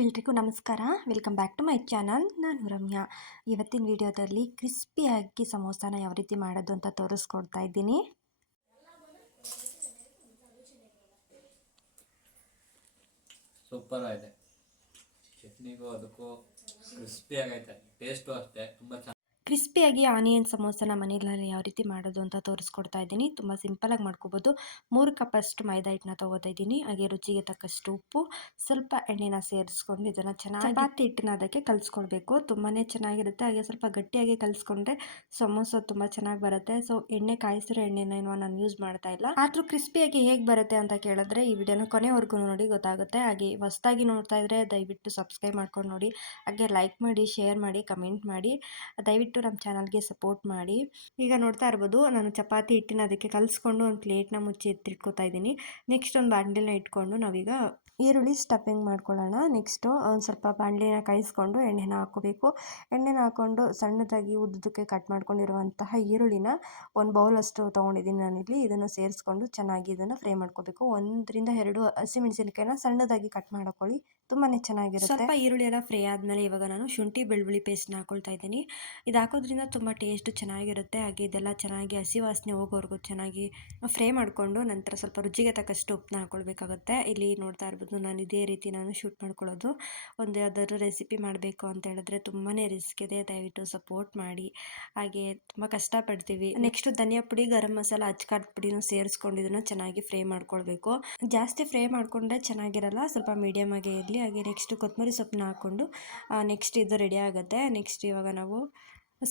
ಎಲ್ರಿಗೂ ನಮಸ್ಕಾರ. Welcome back to my channel. ನಾನು ರಮ್ಯಾ. ಇವತ್ತಿನ ವಿಡಿಯೋದಲ್ಲಿ ಕ್ರಿಸ್ಪಿಯಾಗಿ ಸಮೋಸಾನ ಯಾವ ರೀತಿ ಮಾಡೋದು ಅಂತ ತೋರಿಸ್ಕೊಡ್ತಾ ಇದ್ದೀನಿ. ಸೂಪರ್ ಆಗಿದೆ. ಚಟ್ನಿಗೂ ಅದಕ್ಕೂ ಕ್ರಿಸ್ಪಿ ಆಗೈತೆ. ಟೇಸ್ಟು ಅಷ್ಟೇ ತುಂಬ ಚೆನ್ನಾಗಿ. ಕ್ರಿಸ್ಪಿಯಾಗಿ ಆನಿಯನ್ ಸಮೋಸನ ಮನೆಯಲ್ಲಿ ಯಾವ ರೀತಿ ಮಾಡೋದು ಅಂತ ತೋರಿಸ್ಕೊಡ್ತಾ ಇದ್ದೀನಿ. ತುಂಬ ಸಿಂಪಲಾಗಿ ಮಾಡ್ಕೋಬೋದು. 3 ಕಪ್ಪಷ್ಟು ಮೈದಾ ಹಿಟ್ಟನ್ನ ತೊಗೋತಾ ಇದ್ದೀನಿ. ಹಾಗೆ ರುಚಿಗೆ ತಕ್ಕಷ್ಟು ಉಪ್ಪು, ಸ್ವಲ್ಪ ಎಣ್ಣೆನ ಸೇರಿಸ್ಕೊಂಡು ಇದನ್ನು ಚೆನ್ನಾಗಿ ಚಪಾತಿ ಹಿಟ್ಟನ್ನ ಅದಕ್ಕೆ ಕಲಿಸ್ಕೊಳ್ಬೇಕು. ತುಂಬಾ ಚೆನ್ನಾಗಿರುತ್ತೆ. ಹಾಗೆ ಸ್ವಲ್ಪ ಗಟ್ಟಿಯಾಗಿ ಕಲಿಸ್ಕೊಂಡ್ರೆ ಸಮೋಸ ತುಂಬ ಚೆನ್ನಾಗಿ ಬರುತ್ತೆ. ಸೊ ಎಣ್ಣೆ ಕಾಯಿಸಿರೋ ಎಣ್ಣೆನೇನೋ ನಾನು ಯೂಸ್ ಮಾಡ್ತಾ ಇಲ್ಲ. ಆದರೂ ಕ್ರಿಸ್ಪಿಯಾಗಿ ಹೇಗೆ ಬರುತ್ತೆ ಅಂತ ಕೇಳಿದ್ರೆ ಈ ವಿಡಿಯೋನ ಕೊನೆವರೆಗೂ ನೋಡಿ ಗೊತ್ತಾಗುತ್ತೆ. ಹಾಗೆ ಹೊಸದಾಗಿ ನೋಡ್ತಾ ಇದ್ರೆ ದಯವಿಟ್ಟು ಸಬ್ಸ್ಕ್ರೈಬ್ ಮಾಡ್ಕೊಂಡು ನೋಡಿ. ಹಾಗೆ ಲೈಕ್ ಮಾಡಿ, ಶೇರ್ ಮಾಡಿ, ಕಮೆಂಟ್ ಮಾಡಿ. ದಯವಿಟ್ಟು ನಮ್ಮ ಚಾನಲ್ಗೆ ಸಪೋರ್ಟ್ ಮಾಡಿ. ಈಗ ನೋಡ್ತಾ ಇರ್ಬೋದು, ನಾನು ಚಪಾತಿ ಹಿಟ್ಟಿನ ಅದಕ್ಕೆ ಕಲಿಸ್ಕೊಂಡು ಒಂದು ಪ್ಲೇಟ್ನ ಮುಚ್ಚಿ ಎತ್ತಿಟ್ಕೊತಾ ಇದ್ದೀನಿ. ನೆಕ್ಸ್ಟ್ ಒಂದು ಬಾಣಲೆನ ಇಟ್ಕೊಂಡು ನಾವೀಗ ಈರುಳ್ಳಿ ಸ್ಟಫಿಂಗ್ ಮಾಡ್ಕೊಳ್ಳೋಣ. ನೆಕ್ಸ್ಟು ಒಂದು ಸ್ವಲ್ಪ ಬಾಣಲೆನ ಕಾಯಿಸ್ಕೊಂಡು ಎಣ್ಣೆನ ಹಾಕ್ಕೋಬೇಕು. ಎಣ್ಣೆನ ಹಾಕ್ಕೊಂಡು ಸಣ್ಣದಾಗಿ ಉದ್ದಕ್ಕೆ ಕಟ್ ಮಾಡ್ಕೊಂಡಿರುವಂತಹ ಈರುಳ್ಳಿನ ಒಂದು ಬೌಲಷ್ಟು ತೊಗೊಂಡಿದ್ದೀನಿ ನಾನಿಲ್ಲಿ. ಇದನ್ನು ಸೇರಿಸ್ಕೊಂಡು ಚೆನ್ನಾಗಿ ಇದನ್ನು ಫ್ರೈ ಮಾಡ್ಕೋಬೇಕು. 1 ರಿಂದ 2 ಹಸಿಮೆಣಸಿನಕಾಯಿನ ಸಣ್ಣದಾಗಿ ಕಟ್ ಮಾಡ್ಕೊಳ್ಳಿ. ತುಂಬಾ ಚೆನ್ನಾಗಿರುತ್ತೆ. ಸ್ವಲ್ಪ ಈರುಳ್ಳಿ ಎಲ್ಲ ಫ್ರೈ ಆದಮೇಲೆ ಇವಾಗ ನಾನು ಶುಂಠಿ ಬೆಳ್ಳುಳ್ಳಿ ಪೇಸ್ಟ್ನ ಹಾಕೊಳ್ತಾ ಇದ್ದೀನಿ. ಇದು ಹಾಕೋದ್ರಿಂದ ತುಂಬ ಟೇಸ್ಟ್ ಚೆನ್ನಾಗಿರುತ್ತೆ. ಹಾಗೆ ಇದೆಲ್ಲ ಚೆನ್ನಾಗಿ ಹಸಿ ವಾಸನೆ ಹೋಗೋವರೆಗೂ ಚೆನ್ನಾಗಿ ಫ್ರೈ ಮಾಡಿಕೊಂಡು ನಂತರ ಸ್ವಲ್ಪ ರುಚಿಗೆ ತಕ್ಕಷ್ಟು ಉಪ್ಪನ್ನ ಹಾಕ್ಕೊಳ್ಬೇಕಾಗುತ್ತೆ. ಇಲ್ಲಿ ನೋಡ್ತಾ ಇರ್ಬೋದು, ನಾನು ಇದೇ ರೀತಿ ನಾನು ಶೂಟ್ ಮಾಡ್ಕೊಳ್ಳೋದು. ಒಂದು ಯಾವ್ದಾದ್ರು ರೆಸಿಪಿ ಮಾಡಬೇಕು ಅಂತ ಹೇಳಿದ್ರೆ ತುಂಬಾ ರಿಸ್ಕ್ ಇದೆ. ದಯವಿಟ್ಟು ಸಪೋರ್ಟ್ ಮಾಡಿ. ಹಾಗೆ ತುಂಬ ಕಷ್ಟಪಡ್ತೀವಿ. ನೆಕ್ಸ್ಟ್ ಧನಿಯಾ ಪುಡಿ, ಗರಂ ಮಸಾಲ, ಅಚ್ಕಾರದ ಪುಡಿನೂ ಸೇರಿಸ್ಕೊಂಡು ಇದನ್ನು ಚೆನ್ನಾಗಿ ಫ್ರೈ ಮಾಡ್ಕೊಳ್ಬೇಕು. ಜಾಸ್ತಿ ಫ್ರೈ ಮಾಡಿಕೊಂಡ್ರೆ ಚೆನ್ನಾಗಿರಲ್ಲ, ಸ್ವಲ್ಪ ಮೀಡಿಯಮ್ ಆಗೇ ಇರಲಿ. ಹಾಗೆ ನೆಕ್ಸ್ಟ್ ಕೊತ್ತಂಬರಿ ಸೊಪ್ಪನ್ನ ಹಾಕ್ಕೊಂಡು ನೆಕ್ಸ್ಟ್ ಇದು ರೆಡಿ ಆಗುತ್ತೆ. ನೆಕ್ಸ್ಟ್ ಇವಾಗ ನಾವು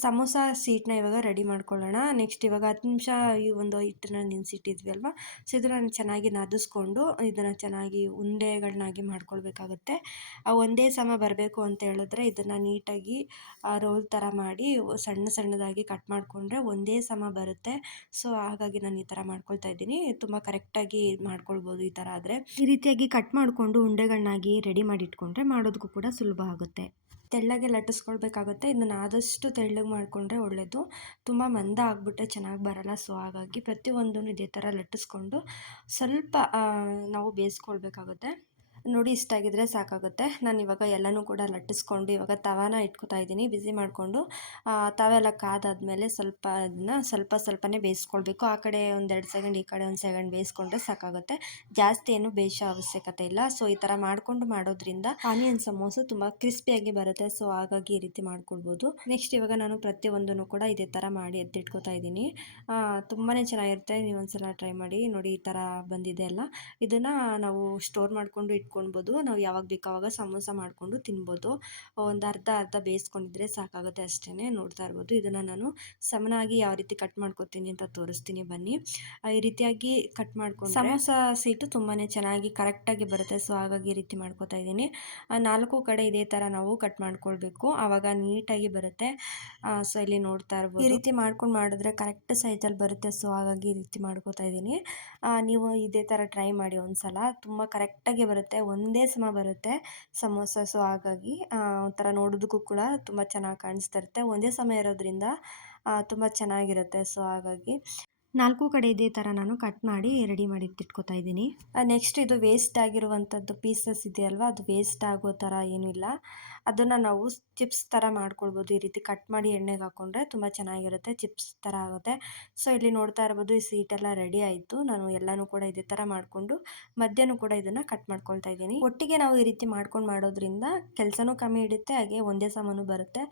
ಸಮೋಸ ಸೀಟನ್ನ ಇವಾಗ ರೆಡಿ ಮಾಡ್ಕೊಳ್ಳೋಣ. ನೆಕ್ಸ್ಟ್ ಇವಾಗ 10 ನಿಮಿಷ ಈ ಒಂದು ಹಿಟ್ಟನ್ನ ನೆನೆಸಿಟ್ಟಿದ್ವಿ ಅಲ್ವಾ, ಸೊ ಇದನ್ನು ಚೆನ್ನಾಗಿ ನಾದಿಸ್ಕೊಂಡು ಇದನ್ನು ಚೆನ್ನಾಗಿ ಉಂಡೆಗಳನ್ನಾಗಿ ಮಾಡ್ಕೊಳ್ಬೇಕಾಗುತ್ತೆ. ಒಂದೇ ಸಮ ಬರಬೇಕು ಅಂತ ಹೇಳಿದ್ರೆ ಇದನ್ನು ನೀಟಾಗಿ ರೋಲ್ ಥರ ಮಾಡಿ ಸಣ್ಣದಾಗಿ ಕಟ್ ಮಾಡಿಕೊಂಡ್ರೆ ಒಂದೇ ಸಮ ಬರುತ್ತೆ. ಸೊ ಹಾಗಾಗಿ ನಾನು ಈ ಥರ ಮಾಡ್ಕೊಳ್ತಾ ಇದ್ದೀನಿ. ತುಂಬ ಕರೆಕ್ಟಾಗಿ ಮಾಡ್ಕೊಳ್ಬೋದು ಈ ಥರ ಆದರೆ. ಈ ರೀತಿಯಾಗಿ ಕಟ್ ಮಾಡಿಕೊಂಡು ಉಂಡೆಗಳನ್ನಾಗಿ ರೆಡಿ ಮಾಡಿ ಇಟ್ಕೊಂಡ್ರೆ ಮಾಡೋದಕ್ಕೂ ಕೂಡ ಸುಲಭ ಆಗುತ್ತೆ. ತೆಳ್ಳಗೆ ಲಟ್ಟಿಸ್ಕೊಳ್ಬೇಕಾಗುತ್ತೆ. ಇದನ್ನು ಆದಷ್ಟು ತೆಳ್ಳಗೆ ಮಾಡಿಕೊಂಡ್ರೆ ಒಳ್ಳೆಯದು. ತುಂಬ ಮಂದ ಆಗಿಬಿಟ್ರೆ ಚೆನ್ನಾಗಿ ಬರಲ್ಲ. ಸೊ ಹಾಗಾಗಿ ಪ್ರತಿಯೊಂದನ್ನು ಇದೇ ಥರ ಲಟ್ಟಿಸ್ಕೊಂಡು ಸ್ವಲ್ಪ ನಾವು ಬೇಯಿಸ್ಕೊಳ್ಬೇಕಾಗುತ್ತೆ. ನೋಡಿ, ಇಷ್ಟಾಗಿದ್ರೆ ಸಾಕಾಗುತ್ತೆ. ನಾನು ಇವಾಗ ಎಲ್ಲನೂ ಕೂಡ ಲಟ್ಟಿಸ್ಕೊಂಡು ಇವಾಗ ತವಾನ ಇಟ್ಕೊತಾ ಇದ್ದೀನಿ ಬಿಸಿ ಮಾಡಿಕೊಂಡು. ತವ ಎಲ್ಲ ಕಾದಾದ್ಮೇಲೆ ಸ್ವಲ್ಪ ಅದನ್ನ ಸ್ವಲ್ಪನೇ ಬೇಯಿಸ್ಕೊಳ್ಬೇಕು. ಆ ಕಡೆ ಒಂದು 2 ಸೆಕೆಂಡ್, ಈ ಕಡೆ 1 ಸೆಕೆಂಡ್ ಬೇಯಿಸ್ಕೊಂಡ್ರೆ ಸಾಕಾಗುತ್ತೆ. ಜಾಸ್ತಿ ಏನು ಬೇಯಿಸೋ ಅವಶ್ಯಕತೆ ಇಲ್ಲ. ಸೊ ಈ ಥರ ಮಾಡಿಕೊಂಡು ಮಾಡೋದ್ರಿಂದ ಆನಿಯನ್ ಸಮೋಸ ತುಂಬ ಕ್ರಿಸ್ಪಿಯಾಗಿ ಬರುತ್ತೆ. ಸೊ ಹಾಗಾಗಿ ಈ ರೀತಿ ಮಾಡ್ಕೊಳ್ಬೋದು. ನೆಕ್ಸ್ಟ್ ಇವಾಗ ನಾನು ಪ್ರತಿಯೊಂದನ್ನು ಕೂಡ ಇದೇ ಥರ ಮಾಡಿ ಎತ್ತಿಟ್ಕೊತಾ ಇದ್ದೀನಿ. ತುಂಬಾ ಚೆನ್ನಾಗಿರುತ್ತೆ. ನೀವು ಒಂದ್ಸಲ ಟ್ರೈ ಮಾಡಿ ನೋಡಿ. ಈ ಥರ ಬಂದಿದೆ ಅಲ್ಲ, ಇದನ್ನು ನಾವು ಸ್ಟೋರ್ ಮಾಡಿಕೊಂಡು ಇಟ್ಕೊಳ್ಬೋದು. ನಾವು ಯಾವಾಗ ಬೇಕು ಆವಾಗ ಸಮೋಸ ಮಾಡಿಕೊಂಡು ತಿನ್ಬೋದು. ಒಂದು ಅರ್ಧ ಬೇಯಿಸ್ಕೊಂಡಿದ್ರೆ ಸಾಕಾಗುತ್ತೆ ಅಷ್ಟೇ. ನೋಡ್ತಾ ಇರ್ಬೋದು, ಇದನ್ನು ನಾನು ಸಮನಾಗಿ ಯಾವ ರೀತಿ ಕಟ್ ಮಾಡ್ಕೊತೀನಿ ಅಂತ ತೋರಿಸ್ತೀನಿ ಬನ್ನಿ. ಈ ರೀತಿಯಾಗಿ ಕಟ್ ಮಾಡ್ಕೊಂಡು ಸಮೋಸ ಸೀಟು ತುಂಬಾ ಚೆನ್ನಾಗಿ ಕರೆಕ್ಟಾಗಿ ಬರುತ್ತೆ. ಸೊ ಹಾಗಾಗಿ ಈ ರೀತಿ ಮಾಡ್ಕೊತಾ ಇದ್ದೀನಿ. 4 ಕಡೆ ಇದೇ ಥರ ನಾವು ಕಟ್ ಮಾಡ್ಕೊಳ್ಬೇಕು, ಆವಾಗ ನೀಟಾಗಿ ಬರುತ್ತೆ. ಸೊ ಇಲ್ಲಿ ನೋಡ್ತಾ ಇರ್ಬೋದು, ಈ ರೀತಿ ಮಾಡ್ಕೊಂಡು ಮಾಡಿದ್ರೆ ಕರೆಕ್ಟ್ ಸೈಜಲ್ಲಿ ಬರುತ್ತೆ. ಸೊ ಹಾಗಾಗಿ ಈ ರೀತಿ ಮಾಡ್ಕೊತಾ ಇದ್ದೀನಿ. ನೀವು ಇದೇ ಥರ ಟ್ರೈ ಮಾಡಿ ಒಂದ್ಸಲ. ತುಂಬ ಕರೆಕ್ಟಾಗಿ ಬರುತ್ತೆ, ಒಂದೇ ಸಮ ಬರುತ್ತೆ ಸಮೋಸ. ಸೊ ಹಾಗಾಗಿ ಒಂಥರ ನೋಡೋದಕ್ಕೂ ಕೂಡ ತುಂಬ ಚೆನ್ನಾಗಿ ಕಾಣಿಸ್ತಾ ಇರುತ್ತೆ. ಒಂದೇ ಸಮ ಇರೋದ್ರಿಂದ ತುಂಬ ಚೆನ್ನಾಗಿರುತ್ತೆ. ಸೊ ಹಾಗಾಗಿ 4 ಕಡೆ ಇದೇ ಥರ ನಾನು ಕಟ್ ಮಾಡಿ ರೆಡಿ ಮಾಡಿ ಇಟ್ಕೊತಾ ಇದ್ದೀನಿ. ನೆಕ್ಸ್ಟ್ ಇದು ವೇಸ್ಟ್ ಆಗಿರುವಂಥದ್ದು ಪೀಸಸ್ ಇದೆಯಲ್ವ, ಅದು ವೇಸ್ಟ್ ಆಗೋ ಥರ ಏನೂ ಇಲ್ಲ. ಅದನ್ನು ನಾವು ಚಿಪ್ಸ್ ಥರ ಮಾಡ್ಕೊಳ್ಬೋದು. ಈ ರೀತಿ ಕಟ್ ಮಾಡಿ ಎಣ್ಣೆಗೆ ಹಾಕ್ಕೊಂಡ್ರೆ ತುಂಬ ಚೆನ್ನಾಗಿರುತ್ತೆ, ಚಿಪ್ಸ್ ಥರ ಆಗುತ್ತೆ. ಸೊ ಇಲ್ಲಿ ನೋಡ್ತಾ ಇರ್ಬೋದು, ಈ ಸೀಟೆಲ್ಲ ರೆಡಿ ಆಯಿತು. ನಾನು ಎಲ್ಲನೂ ಕೂಡ ಇದೇ ಥರ ಮಾಡಿಕೊಂಡು ಮಧ್ಯಾಹ್ನ ಕೂಡ ಇದನ್ನು ಕಟ್ ಮಾಡ್ಕೊಳ್ತಾ ಇದ್ದೀನಿ. ಒಟ್ಟಿಗೆ ನಾವು ಈ ರೀತಿ ಮಾಡ್ಕೊಂಡು ಮಾಡೋದ್ರಿಂದ ಕೆಲಸನೂ ಕಮ್ಮಿ ಹಿಡಿಯುತ್ತೆ, ಹಾಗೆ ಒಂದೇ ಸಮನೂ ಬರುತ್ತೆ.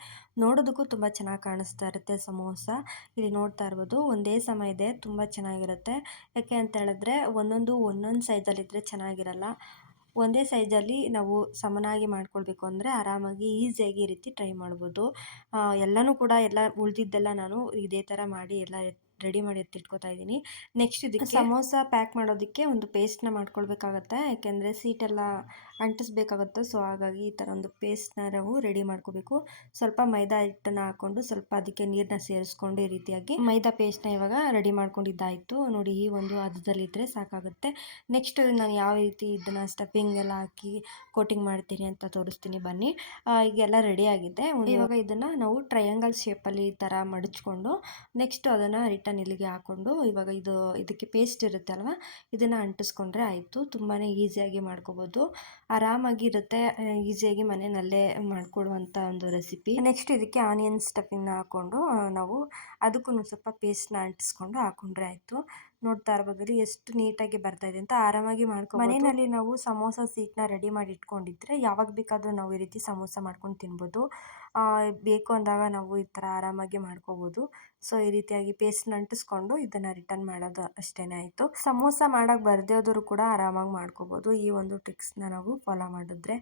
ನೋಡೋದಕ್ಕೂ ತುಂಬ ಚೆನ್ನಾಗಿ ಕಾಣಿಸ್ತಾ ಇರುತ್ತೆ ಸಮೋಸ. ಇಲ್ಲಿ ನೋಡ್ತಾ ಇರ್ಬೋದು, ಒಂದೇ ಸಮ ಇದೆ, ತುಂಬ ಚೆನ್ನಾಗಿರುತ್ತೆ. ಯಾಕೆ ಅಂತ ಹೇಳಿದ್ರೆ ಒಂದೊಂದು ಸೈಜಲ್ಲಿದ್ದರೆ ಚೆನ್ನಾಗಿರಲ್ಲ. ಒಂದೇ ಸೈಜಲ್ಲಿ ನಾವು ಸಮನಾಗಿ ಮಾಡ್ಕೊಳ್ಬೇಕು ಅಂದರೆ ಆರಾಮಾಗಿ ಈಸಿಯಾಗಿ ಈ ರೀತಿ ಟ್ರೈ ಮಾಡ್ಬೋದು. ಎಲ್ಲನೂ ಕೂಡ ಉಳಿದಿದ್ದೆಲ್ಲ ನಾನು ಇದೇ ಥರ ಮಾಡಿ ಎಲ್ಲ ರೆಡಿ ಮಾಡಿ ಎತ್ತಿಟ್ಕೊತಾ ಇದ್ದೀನಿ. ನೆಕ್ಸ್ಟ್ ಇದಕ್ಕೆ ಸಮೋಸ ಪ್ಯಾಕ್ ಮಾಡೋದಕ್ಕೆ ಒಂದು ಪೇಸ್ಟ್ನ ಮಾಡ್ಕೊಳ್ಬೇಕಾಗತ್ತೆ. ಯಾಕೆಂದರೆ ಸೀಟೆಲ್ಲ ಅಂಟಿಸ್ಬೇಕಾಗುತ್ತೆ. ಸೊ ಹಾಗಾಗಿ ಈ ಥರ ಒಂದು ಪೇಸ್ಟ್ನ ನಾವು ರೆಡಿ ಮಾಡ್ಕೋಬೇಕು. ಸ್ವಲ್ಪ ಮೈದಾ ಹಿಟ್ಟನ್ನು ಹಾಕ್ಕೊಂಡು ಸ್ವಲ್ಪ ಅದಕ್ಕೆ ನೀರನ್ನ ಸೇರಿಸ್ಕೊಂಡು ಈ ರೀತಿಯಾಗಿ ಮೈದಾ ಪೇಸ್ಟ್ನ ಇವಾಗ ರೆಡಿ ಮಾಡ್ಕೊಂಡಿದ್ದಾಯಿತು. ನೋಡಿ, ಈ ಒಂದು ಹದದಲ್ಲಿದ್ದರೆ ಸಾಕಾಗುತ್ತೆ. ನೆಕ್ಸ್ಟ್ ನಾನು ಯಾವ ರೀತಿ ಇದನ್ನು ಸ್ಟಫಿಂಗ್ ಎಲ್ಲ ಹಾಕಿ ಕೋಟಿಂಗ್ ಮಾಡ್ತೀನಿ ಅಂತ ತೋರಿಸ್ತೀನಿ ಬನ್ನಿ. ಈಗೆಲ್ಲ ರೆಡಿ ಆಗಿದೆ. ಇವಾಗ ಇದನ್ನು ನಾವು ಟ್ರಯಾಂಗಲ್ ಶೇಪಲ್ಲಿ ಈ ಥರ ಮಡಚ್ಕೊಂಡು ನೆಕ್ಸ್ಟ್ ಅದನ್ನು ರಿಟರ್ನ್ ಇಲ್ಲಿಗೆ ಹಾಕ್ಕೊಂಡು ಇವಾಗ ಇದಕ್ಕೆ ಪೇಸ್ಟ್ ಇರುತ್ತೆ ಅಲ್ವಾ, ಇದನ್ನು ಅಂಟಿಸ್ಕೊಂಡ್ರೆ ಆಯಿತು. ತುಂಬಾ ಈಸಿಯಾಗಿ ಮಾಡ್ಕೋಬೋದು. ಆರಾಮಾಗಿರುತ್ತೆ. ಈಸಿಯಾಗಿ ಮನೆಯಲ್ಲೇ ಮಾಡಿಕೊಡುವಂಥ ಒಂದು ರೆಸಿಪಿ. ನೆಕ್ಸ್ಟ್ ಇದಕ್ಕೆ ಆನಿಯನ್ ಸ್ಟಫಿಂಗ್ನ ಹಾಕ್ಕೊಂಡು ನಾವು ಅದಕ್ಕೂ ಸ್ವಲ್ಪ ಪೇಸ್ಟ್ನ ಅಂಟಿಸ್ಕೊಂಡು ಹಾಕೊಂಡ್ರೆ ಆಯಿತು. ನೋಡ್ತಾ ಇರ್ಬೋದು ಎಷ್ಟು ನೀಟಾಗಿ ಬರ್ತಾ ಇದೆ ಅಂತ. ಆರಾಮಾಗಿ ಮಾಡ್ಕೊ ಮನೆಯಲ್ಲಿ ನಾವು ಸಮೋಸ ಸೀಟ್ನ ರೆಡಿ ಮಾಡಿ ಇಟ್ಕೊಂಡಿದ್ರೆ ಯಾವಾಗ ಬೇಕಾದರೂ ನಾವು ಈ ರೀತಿ ಸಮೋಸ ಮಾಡ್ಕೊಂಡು ತಿನ್ಬೋದು. ಬೇಕು ಅಂದಾಗ ನಾವು ಈ ಥರ ಆರಾಮಾಗಿ ಮಾಡ್ಕೋಬೋದು. ಸೊ ಈ ರೀತಿಯಾಗಿ ಪೇಸ್ಟ್ನ ಅಂಟಿಸ್ಕೊಂಡು ಇದನ್ನು ರಿಟರ್ನ್ ಮಾಡೋದು ಅಷ್ಟೇ ಆಯಿತು. ಸಮೋಸ ಮಾಡೋಕ್ಕೆ ಬರದೇ ಹೋದರೂ ಕೂಡ ಆರಾಮಾಗಿ ಮಾಡ್ಕೋಬೋದು. ಈ ಒಂದು ಟ್ರಿಕ್ಸ್ನ ನಾವು ಫಾಲೋ ಮಾಡಿದ್ರೆ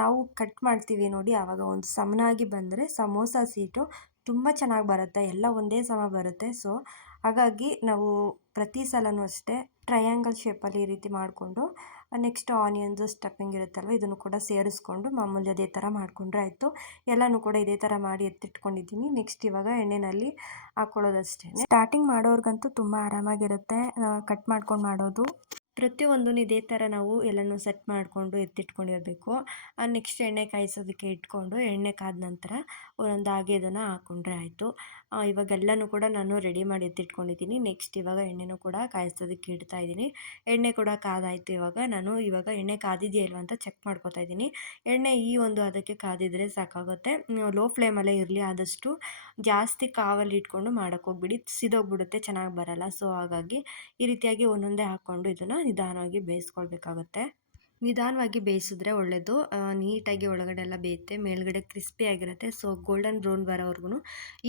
ನಾವು ಕಟ್ ಮಾಡ್ತೀವಿ ನೋಡಿ, ಆವಾಗ ಒಂದು ಸಮನಾಗಿ ಬಂದರೆ ಸಮೋಸ ಸೀಟು ತುಂಬ ಚೆನ್ನಾಗಿ ಬರುತ್ತೆ, ಎಲ್ಲ ಒಂದೇ ಸಮ ಬರುತ್ತೆ. ಸೊ ಹಾಗಾಗಿ ನಾವು ಪ್ರತಿ ಸಲನೂ ಅಷ್ಟೇ ಟ್ರಯಾಂಗಲ್ ಶೇಪಲ್ಲಿ ಈ ರೀತಿ ಮಾಡಿಕೊಂಡು ನೆಕ್ಸ್ಟ್ ಆನಿಯನ್ಸು ಸ್ಟಫಿಂಗ್ ಇರುತ್ತಲ್ವ ಇದನ್ನು ಕೂಡ ಸೇರಿಸ್ಕೊಂಡು ಮಾಮೂಲಿ ಅದೇ ಥರ ಮಾಡಿಕೊಂಡ್ರೆ ಆಯಿತು. ಎಲ್ಲನೂ ಕೂಡ ಇದೇ ಥರ ಮಾಡಿ ಎತ್ತಿಟ್ಕೊಂಡಿದ್ದೀನಿ. ನೆಕ್ಸ್ಟ್ ಇವಾಗ ಎಣ್ಣೆಯಲ್ಲಿ ಹಾಕ್ಕೊಳ್ಳೋದಷ್ಟೇ. ಸ್ಟಾರ್ಟಿಂಗ್ ಮಾಡೋರ್ಗಂತೂ ತುಂಬ ಆರಾಮಾಗಿರುತ್ತೆ ಕಟ್ ಮಾಡ್ಕೊಂಡು ಮಾಡೋದು. ಪ್ರತಿಯೊಂದೂ ಇದೇ ಥರ ನಾವು ಎಲ್ಲನೂ ಸೆಟ್ ಮಾಡಿಕೊಂಡು ಎತ್ತಿಟ್ಕೊಂಡಿರಬೇಕು. ನೆಕ್ಸ್ಟ್ ಎಣ್ಣೆ ಕಾಯಿಸೋದಕ್ಕೆ ಇಟ್ಕೊಂಡು ಎಣ್ಣೆ ಕಾದ ನಂತರ ಒಂದೊಂದಾಗಿ ಇದನ್ನು ಹಾಕ್ಕೊಂಡ್ರೆ ಆಯಿತು. ಇವಾಗೆಲ್ಲನೂ ಕೂಡ ನಾನು ರೆಡಿ ಮಾಡಿ ಎತ್ತಿಟ್ಕೊಂಡಿದ್ದೀನಿ. ನೆಕ್ಸ್ಟ್ ಇವಾಗ ಎಣ್ಣೆನೂ ಕೂಡ ಕಾಯಿಸೋದಕ್ಕೆ ಇಡ್ತಾ ಇದ್ದೀನಿ. ಎಣ್ಣೆ ಕೂಡ ಕಾದಾಯಿತು. ಇವಾಗ ಎಣ್ಣೆ ಕಾದಿದೆಯಾ ಇಲ್ವಾ ಅಂತ ಚೆಕ್ ಮಾಡ್ಕೊತಾ ಇದ್ದೀನಿ. ಎಣ್ಣೆ ಈ ಒಂದು ಅದಕ್ಕೆ ಕಾದಿದ್ರೆ ಸಾಕಾಗುತ್ತೆ. ಲೋ ಫ್ಲೇಮಲ್ಲೇ ಇರಲಿ, ಆದಷ್ಟು ಜಾಸ್ತಿ ಕಾವಲ್ಲಿ ಇಟ್ಕೊಂಡು ಮಾಡೋಕ್ಕೆ ಹೋಗ್ಬಿಡಿ, ಸಿದೋಗ್ಬಿಡುತ್ತೆ, ಚೆನ್ನಾಗಿ ಬರಲ್ಲ. ಸೊ ಹಾಗಾಗಿ ಈ ರೀತಿಯಾಗಿ ಒಂದೊಂದೇ ಹಾಕ್ಕೊಂಡು ಇದನ್ನು ನಿಧಾನವಾಗಿ ಬೇಯಿಸ್ಕೊಳ್ಬೇಕಾಗತ್ತೆ. ನಿಧಾನವಾಗಿ ಬೇಯಿಸಿದ್ರೆ ಒಳ್ಳೆಯದು. ನೀಟಾಗಿ ಒಳಗಡೆ ಎಲ್ಲ ಬೇಯುತ್ತೆ, ಮೇಲ್ಗಡೆ ಕ್ರಿಸ್ಪಿಯಾಗಿರುತ್ತೆ. ಸೊ ಗೋಲ್ಡನ್ ಬ್ರೌನ್ ಬರೋವರೆಗೂ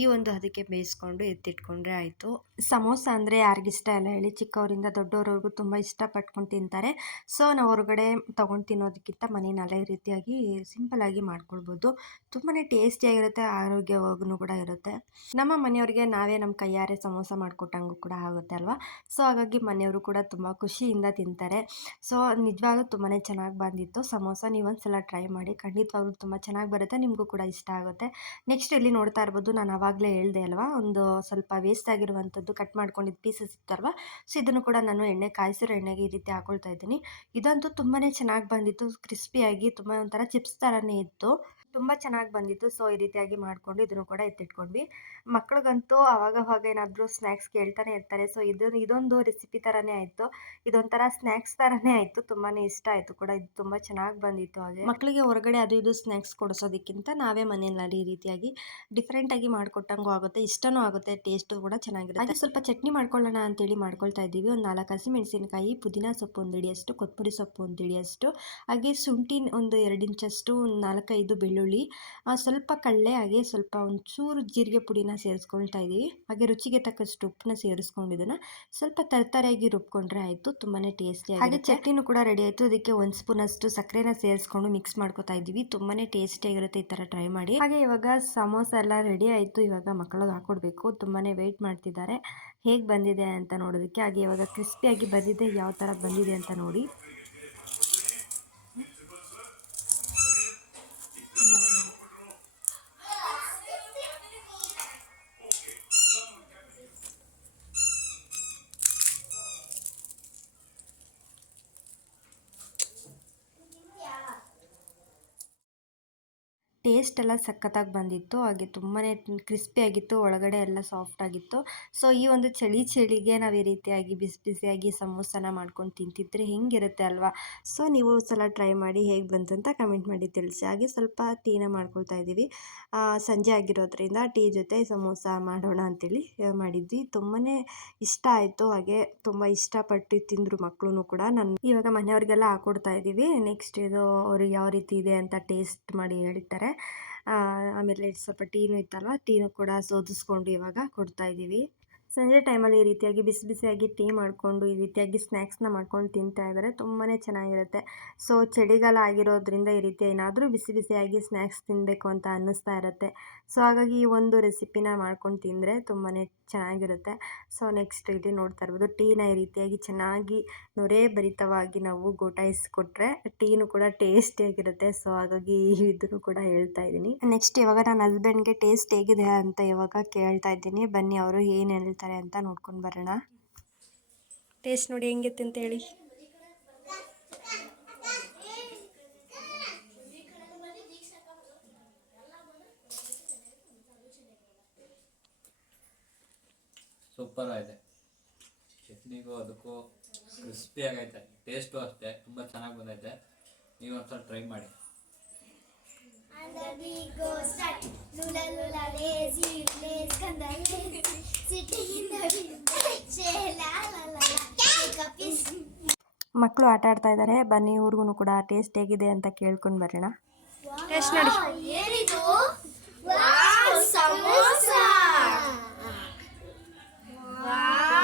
ಈ ಒಂದು ಅದಕ್ಕೆ ಬೇಯಿಸ್ಕೊಂಡು ಎತ್ತಿಟ್ಕೊಂಡ್ರೆ ಆಯಿತು. ಸಮೋಸ ಅಂದರೆ ಯಾರಿಗಿಷ್ಟ ಇಲ್ಲ ಹೇಳಿ, ಚಿಕ್ಕವರಿಂದ ದೊಡ್ಡವರವರೆಗೂ ತುಂಬ ಇಷ್ಟಪಟ್ಕೊಂಡು ತಿಂತಾರೆ. ಸೊ ನಾವು ಹೊರಗಡೆ ತೊಗೊಂಡು ತಿನ್ನೋದಕ್ಕಿಂತ ಮನೆಯಲ್ಲೇ ಈ ರೀತಿಯಾಗಿ ಸಿಂಪಲ್ಲಾಗಿ ಮಾಡ್ಕೊಳ್ಬೋದು. ತುಂಬಾ ಟೇಸ್ಟಿಯಾಗಿರುತ್ತೆ, ಆರೋಗ್ಯವಾಗೂ ಕೂಡ ಇರುತ್ತೆ. ನಮ್ಮ ಮನೆಯವ್ರಿಗೆ ನಾವೇ ನಮ್ಮ ಕೈಯಾರೆ ಸಮೋಸ ಮಾಡಿಕೊಟ್ಟಂಗೂ ಕೂಡ ಆಗುತ್ತೆ ಅಲ್ವಾ. ಸೊ ಹಾಗಾಗಿ ಮನೆಯವರು ಕೂಡ ತುಂಬ ಖುಷಿಯಿಂದ ತಿಂತಾರೆ. ಸೊ ನಿಜವಾಗ್ಲೂ ತುಂಬಾ ಚೆನ್ನಾಗಿ ಬಂದಿತ್ತು ಸಮೋಸ. ನೀವೊಂದು ಸಲ ಟ್ರೈ ಮಾಡಿ, ಖಂಡಿತವಾಗ್ಲೂ ತುಂಬ ಚೆನ್ನಾಗಿ ಬರುತ್ತೆ, ನಿಮಗೂ ಕೂಡ ಇಷ್ಟ ಆಗುತ್ತೆ. ನೆಕ್ಸ್ಟ್ ಇಲ್ಲಿ ನೋಡ್ತಾ ಇರ್ಬೋದು, ನಾನು ಆವಾಗಲೇ ಹೇಳಿದೆ ಅಲ್ವಾ, ಒಂದು ಸ್ವಲ್ಪ ವೇಸ್ಟ್ ಆಗಿರುವಂಥದ್ದು ಕಟ್ ಮಾಡ್ಕೊಂಡಿದ್ದು ಪೀಸಸ್ ಇತ್ತಲ್ವ. ಸೊ ಇದನ್ನು ಕೂಡ ನಾನು ಕಾಯಿಸಿರೋ ಎಣ್ಣೆಗೆ ಈ ರೀತಿ ಹಾಕೊಳ್ತಾ ಇದ್ದೀನಿ. ಇದಂತೂ ತುಂಬಾ ಚೆನ್ನಾಗಿ ಬಂದಿತ್ತು, ಕ್ರಿಸ್ಪಿಯಾಗಿ ತುಂಬ ಒಂಥರ ಚಿಪ್ಸ್ ಥರನೇ ಇತ್ತು, ತುಂಬ ಚೆನ್ನಾಗಿ ಬಂದಿತ್ತು. ಸೊ ಈ ರೀತಿಯಾಗಿ ಮಾಡಿಕೊಂಡು ಇದನ್ನು ಕೂಡ ಎತ್ತಿಟ್ಕೊಂಡ್ವಿ. ಮಕ್ಳಿಗಂತೂ ಅವಾಗವಾಗ ಏನಾದರೂ ಸ್ನ್ಯಾಕ್ಸ್ ಕೇಳ್ತಾನೆ ಇರ್ತಾರೆ. ಸೊ ಇದೊಂದು ರೆಸಿಪಿ ಥರನೇ ಆಯಿತು, ಇದೊಂಥರ ಸ್ನ್ಯಾಕ್ಸ್ ಥರನೇ ಆಯಿತು, ತುಂಬಾ ಇಷ್ಟ ಆಯಿತು ಕೂಡ. ಇದು ತುಂಬ ಚೆನ್ನಾಗಿ ಬಂದಿತ್ತು. ಹಾಗೆ ಮಕ್ಕಳಿಗೆ ಹೊರಗಡೆ ಅದು ಇದು ಸ್ನ್ಯಾಕ್ಸ್ ಕೊಡಿಸೋದಕ್ಕಿಂತ ನಾವೇ ಮನೆಯಲ್ಲಿ ಈ ರೀತಿಯಾಗಿ ಡಿಫ್ರೆಂಟಾಗಿ ಮಾಡಿಕೊಟ್ಟಂಗೂ ಆಗುತ್ತೆ, ಇಷ್ಟನೂ ಆಗುತ್ತೆ, ಟೇಸ್ಟು ಕೂಡ ಚೆನ್ನಾಗಿರುತ್ತೆ. ಹಾಗೆ ಸ್ವಲ್ಪ ಚಟ್ನಿ ಮಾಡ್ಕೊಳ್ಳೋಣ ಅಂತೇಳಿ ಮಾಡ್ಕೊಳ್ತಾ ಇದ್ದೀವಿ. ಒಂದು 4 ಹಸಿಮೆಣಸಿನಕಾಯಿ, ಪುದೀನ ಸೊಪ್ಪು 1 ಹಿಡಿಯಷ್ಟು, ಕೊತ್ತಂಬರಿ ಸೊಪ್ಪು 1 ಹಿಡಿಯಷ್ಟು, ಹಾಗೆ ಶುಂಠಿ ಒಂದು 2 ಇಂಚಷ್ಟು, 4-5 ಬೆಳ್ಳುಳ್ಳಿ, ಸ್ವಲ್ಪ ಕಡಲೆ, ಹಾಗೆ ಸ್ವಲ್ಪ ಒಂಚೂರು ಜೀರಿಗೆ ಪುಡಿನ ಸೇರಿಸ್ಕೊಳ್ತಾ ಇದ್ದೀವಿ. ಹಾಗೆ ರುಚಿಗೆ ತಕ್ಕಷ್ಟು ಉಪ್ಪನ್ನ ಸೇರಿಸ್ಕೊಂಡು ಇದನ್ನು ಸ್ವಲ್ಪ ತರತರಿಯಾಗಿ ರುಬ್ಕೊಂಡ್ರೆ ಆಯಿತು, ತುಂಬಾ ಟೇಸ್ಟಿಯಾಗಿ. ಹಾಗೆ ಚಟ್ನಿನೂ ಕೂಡ ರೆಡಿ ಆಯಿತು. ಅದಕ್ಕೆ 1 ಸ್ಪೂನಷ್ಟು ಸಕ್ಕರೆನ ಸೇರಿಸ್ಕೊಂಡು ಮಿಕ್ಸ್ ಮಾಡ್ಕೊತಾ ಇದ್ದೀವಿ. ತುಂಬಾ ಟೇಸ್ಟಿಯಾಗಿರುತ್ತೆ, ಈ ಥರ ಟ್ರೈ ಮಾಡಿ. ಹಾಗೆ ಇವಾಗ ಸಮೋಸ ಎಲ್ಲ ರೆಡಿ ಆಯಿತು. ಇವಾಗ ಮಕ್ಕಳಿಗೆ ಹಾಕ್ಕೊಡ್ಬೇಕು, ತುಂಬಾ ವೆಯ್ಟ್ ಮಾಡ್ತಿದ್ದಾರೆ ಹೇಗೆ ಬಂದಿದೆ ಅಂತ ನೋಡೋದಕ್ಕೆ. ಹಾಗೆ ಇವಾಗ ಕ್ರಿಸ್ಪಿಯಾಗಿ ಬಂದಿದೆ, ಯಾವ ಥರ ಬಂದಿದೆ ಅಂತ ನೋಡಿ. ಟೇಸ್ಟ್ ಎಲ್ಲ ಸಖತ್ತಾಗಿ ಬಂದಿತ್ತು. ಹಾಗೆ ತುಂಬಾ ಕ್ರಿಸ್ಪಿಯಾಗಿತ್ತು, ಒಳಗಡೆ ಎಲ್ಲ ಸಾಫ್ಟಾಗಿತ್ತು. ಸೊ ಈ ಒಂದು ಚಳಿಗೆ ನಾವು ಈ ರೀತಿಯಾಗಿ ಬಿಸಿ ಬಿಸಿಯಾಗಿ ಸಮೋಸನ ಮಾಡ್ಕೊಂಡು ತಿಂತಿದ್ರೆ ಹೆಂಗಿರುತ್ತೆ ಅಲ್ವಾ. ಸೊ ನೀವು ಸಲ ಟ್ರೈ ಮಾಡಿ, ಹೇಗೆ ಬಂತಂತ ಕಮೆಂಟ್ ಮಾಡಿ ತಿಳಿಸಿ. ಹಾಗೆ ಸ್ವಲ್ಪ ಟೀನ ಮಾಡ್ಕೊಳ್ತಾ ಇದ್ದೀವಿ, ಸಂಜೆ ಆಗಿರೋದ್ರಿಂದ ಟೀ ಜೊತೆ ಸಮೋಸ ಮಾಡೋಣ ಅಂತೇಳಿ ಮಾಡಿದ್ವಿ. ತುಂಬಾ ಇಷ್ಟ ಆಯಿತು, ಹಾಗೆ ತುಂಬ ಇಷ್ಟಪಟ್ಟು ತಿಂದರು ಮಕ್ಕಳು ಕೂಡ. ಇವಾಗ ಮನೆಯವ್ರಿಗೆಲ್ಲ ಹಾಕ್ಕೊಡ್ತಾ ಇದ್ದೀವಿ. ನೆಕ್ಸ್ಟ್ ಇದು ಅವ್ರಿಗೆ ಯಾವ ರೀತಿ ಇದೆ ಅಂತ ಟೇಸ್ಟ್ ಮಾಡಿ ಹೇಳ್ತಾರೆ. ಆಮೇಲೆ ಸ್ವಲ್ಪ ಟೀನು ಇತ್ತಲ್ವ, ಟೀನು ಕೂಡ ಸೋದಿಸ್ಕೊಂಡು ಇವಾಗ ಕೊಡ್ತಾ ಇದ್ದೀವಿ. ಸಂಜೆ ಟೈಮಲ್ಲಿ ಈ ರೀತಿಯಾಗಿ ಬಿಸಿ ಬಿಸಿಯಾಗಿ ಟೀ ಮಾಡಿಕೊಂಡು ಈ ರೀತಿಯಾಗಿ ಸ್ನ್ಯಾಕ್ಸ್ನ ಮಾಡ್ಕೊಂಡು ತಿಂತಾ ಇದ್ದರೆ ತುಂಬಾ ಚೆನ್ನಾಗಿರುತ್ತೆ. ಸೊ ಚಳಿಗಾಲ ಆಗಿರೋದ್ರಿಂದ ಈ ರೀತಿ ಏನಾದರೂ ಬಿಸಿ ಬಿಸಿಯಾಗಿ ಸ್ನ್ಯಾಕ್ಸ್ ತಿನ್ನಬೇಕು ಅಂತ ಅನ್ನಿಸ್ತಾ ಇರುತ್ತೆ. ಸೊ ಹಾಗಾಗಿ ಈ ಒಂದು ರೆಸಿಪಿನ ಮಾಡ್ಕೊಂಡು ತಿಂದರೆ ತುಂಬಾ ಚೆನ್ನಾಗಿರುತ್ತೆ. ಸೊ ನೆಕ್ಸ್ಟ್ ಇಲ್ಲಿ ನೋಡ್ತಾ ಇರ್ಬೋದು, ಟೀನ ಈ ರೀತಿಯಾಗಿ ಚೆನ್ನಾಗಿ ನೊರೆ ಭರಿತವಾಗಿ ನಾವು ಗೋಟಾಯಿಸ್ಕೊಟ್ರೆ ಟೀನು ಕೂಡ ಟೇಸ್ಟಿಯಾಗಿರುತ್ತೆ. ಸೊ ಹಾಗಾಗಿ ಇದನ್ನು ಕೂಡ ಹೇಳ್ತಾ ಇದ್ದೀನಿ. ನೆಕ್ಸ್ಟ್ ಇವಾಗ ನನ್ನ ಹಸ್ಬೆಂಡ್ಗೆ ಟೇಸ್ಟ್ ಹೇಗಿದೆ ಅಂತ ಇವಾಗ ಕೇಳ್ತಾ ಇದ್ದೀನಿ. ಬನ್ನಿ ಅವರು ಏನು ಹೇಳ್ತಾರೆ ಅಂತ ನೋಡ್ಕೊಂಡು ಬರೋಣ. ಟೇಸ್ಟ್ ನೋಡಿ ಹೆಂಗಿತ್ತು ಅಂತ ಹೇಳಿ. ಸೂಪರ್ ಆಗಿದೆ, ಚಟ್ನಿಗೂ ಅದಕ್ಕೂ ಕ್ರಿಸ್ಪಿ ಆಗೈತೆ, ಟೇಸ್ಟು ಅಷ್ಟೇ ತುಂಬ ಚೆನ್ನಾಗಿ ಬಂದೈತೆ. ನೀವು ಒಂದ್ಸಲ ಟ್ರೈ ಮಾಡಿ. And the beat goes right. Lula lula lazy, lazy kanda lazy. Sitting in the wind, say la la la la. Take a piece. ಮಕ್ಕಳು ಆಟ ಆಡ್ತಾ ಇದ್ದಾರೆ, ಬನ್ನಿ ಊರಿಗೂ ಕೂಡ ಟೇಸ್ಟ್ ಹೇಗಿದೆ ಅಂತ ಕೇಳ್ಕೊಂಡು ಬರೋಣ. ಟೇಸ್ಟ್ ನೋಡಿ. ಏನಿದು? Wow, samosa. Wow.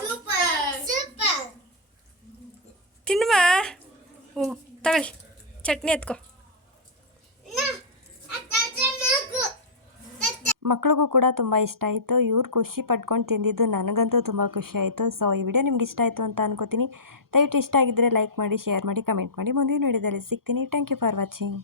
Super super. ತಿನ್ನುವ. ತಗೊಳ್ಳಿ, ಚಟ್ನಿ ಎತ್ಕೊ. ಮಕ್ಳಿಗೂ ಕೂಡ ತುಂಬ ಇಷ್ಟ ಆಯಿತು. ಇವ್ರು ಖುಷಿ ಪಟ್ಕೊಂಡು ತಿಂದಿದ್ದು ನನಗಂತೂ ತುಂಬ ಖುಷಿ ಆಯಿತು. ಸೊ ಈ ವಿಡಿಯೋ ನಿಮ್ಗೆ ಇಷ್ಟ ಆಯಿತು ಅಂತ ಅನ್ಕೋತೀನಿ. ದಯವಿಟ್ಟು ಇಷ್ಟ ಆಗಿದ್ದರೆ ಲೈಕ್ ಮಾಡಿ, ಶೇರ್ ಮಾಡಿ, ಕಮೆಂಟ್ ಮಾಡಿ. ಮುಂದಿನ ವಿಡಿಯೋದಲ್ಲಿ ಸಿಗ್ತೀನಿ. Thank you for watching.